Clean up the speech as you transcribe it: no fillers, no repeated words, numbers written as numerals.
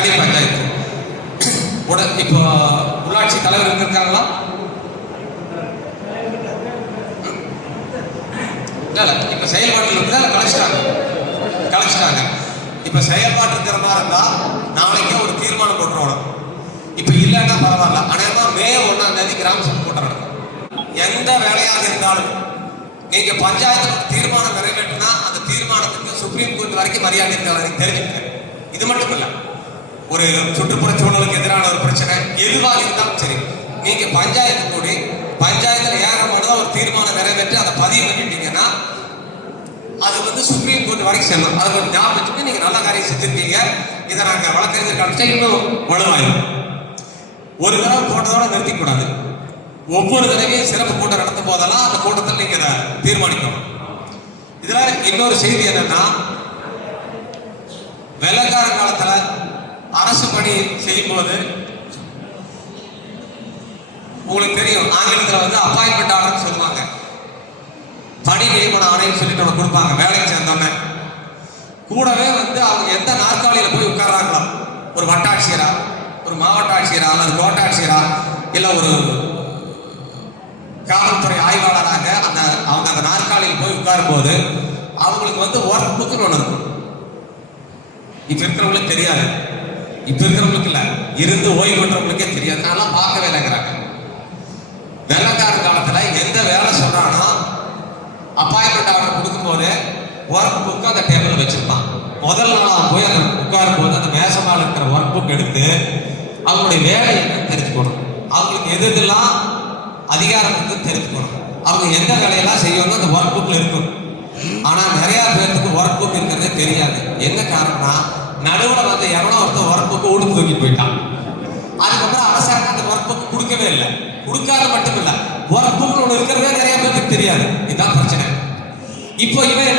தனி பஞ்சாயத்து இப்போ உள்ளாட்சி தலைவர் இருக்காங்களா? இப்ப செயல்பாட்டில் இருந்தா கலைச்சிட்டாங்க. இப்ப செயல்பாட்டு இருக்கிற மாதிரி இருந்தா நாளைக்கே ஒரு தீர்மானம் போட்டுருவோம். இப்ப இல்லைன்னா பரவாயில்ல. அநேகமா மே 1ஆம் தேதி கிராம சபை கூட்டம் நடக்கும். எந்த வேலையாக இருந்தாலும் நீங்க பஞ்சாயத்து தீர்மானம் நிறைவேற்றினா அந்த தீர்மானத்துக்கு சுப்ரீம் கோர்ட் வரைக்கும் மரியாதை இருக்காது, தெரிஞ்சுக்க. இது மட்டும் இல்ல, ஒரு சுற்றுப்புற சூழலுக்கு எதிரான ஒரு பிரச்சனை எதுவாக இருந்தாலும் சரி, நீங்க பஞ்சாயத்து கூடி பஞ்சாயத்துல ஏகமான ஒரு தீர்மானம் நிறைவேற்றி அதை பதிவு பண்ணிட்டீங்கன்னா அது சுப்ரீம் கோர்ட் வரைக்கும் செல்லும். அதை கொஞ்சம் ஞாபகம் வச்சுட்டு நீங்க நல்ல காரியம் செஞ்சிருக்கீங்க. இதை நாங்க வழக்கறிஞர் காமிச்சா இன்னும் வலுவாயிரும். ஒரு தடவை போட்டதோட நிறுத்தி கூடாது. ஒவ்வொரு தடவையும் சிறப்பு கூட்டம் நடத்தும் போதெல்லாம் அந்த கூட்டத்தில் நீங்க அதை தீர்மானிக்கணும். இதுல இன்னொரு செய்தி என்னன்னா, வெள்ளக்கார காலத்துல அரசு பணி செய்யும் போது உங்களுக்கு தெரியும், ஆங்கிலத்தில் அப்பாயின்மெண்ட் ஆர்டர்னு சொல்லுவாங்க. பணி நியமன ஆணைன்னு சொல்லிட்டு ஒன்று கொடுப்பாங்க. வேலைக்கு சேர்ந்தோன்னே கூடவே அவங்க எந்த நாற்காலியில போய் உட்கார்றாங்களோ, ஒரு வட்டாட்சியரா, ஒரு மாவட்ட ஆட்சியரா, அல்லது கோட்டாட்சியரா, இல்ல ஒரு காவல்துறை ஆய்வாளராக அவங்க அந்த நாற்காலியில் போய் உட்காரும் போது அவங்களுக்கு ஒர்க் புக்குன்னு ஒன்று இருக்கும். இப்ப இருக்கிறவங்களுக்கு தெரியாது, இப்ப இருக்கிறவங்களுக்கு இல்ல, இருந்து ஓய்வு பெற்றவங்களுக்கே தெரியாது. அதெல்லாம் பார்க்கவே இல்லைங்கிறாங்க. வெள்ளக்கார காலத்துல எந்த வேலை சொல்றானோ அப்பாயின்மெண்ட் ஆர்டர் கொடுக்கும் போது ஒர்க் புக்கு அந்த டேபிள் வச்சிருப்பான். முதல் நாள் அவன் போய் அந்த உட்காரும் போது அந்த மேசமால இருக்கிற ஒர்க் புக் எடுத்து அவங்களுடைய வேலை என்னன்னு தெரிஞ்சுக்கணும். அவங்களுக்கு எது எதெல்லாம் அதிகாரம் இருக்கு தெரிஞ்சுக்கணும். அவங்க எந்த வேலையெல்லாம் செய்யணும் அந்த ஒர்க் புக்ல இருக்கும். ஆனா நிறைய பேருக்கு ஒர்க் புக் இருக்கிறதே தெரியாது. என்ன காரணம்னா, நடுவில் எவனோ ஒருத்தர் ஒர்க் புக்கு உடுத்து தூக்கிட்டு போயிட்டான். அதுக்கப்புறம் அரசாங்கம் அந்த ஒர்க் புக் கொடுக்கவே இல்லை. கொடுக்காத மட்டும் இல்ல, ஒர்க் புக் ஒன்று இருக்கிறதே நிறைய பேருக்கு தெரியாது. இதுதான் பிரச்சனை. இப்போ இவன்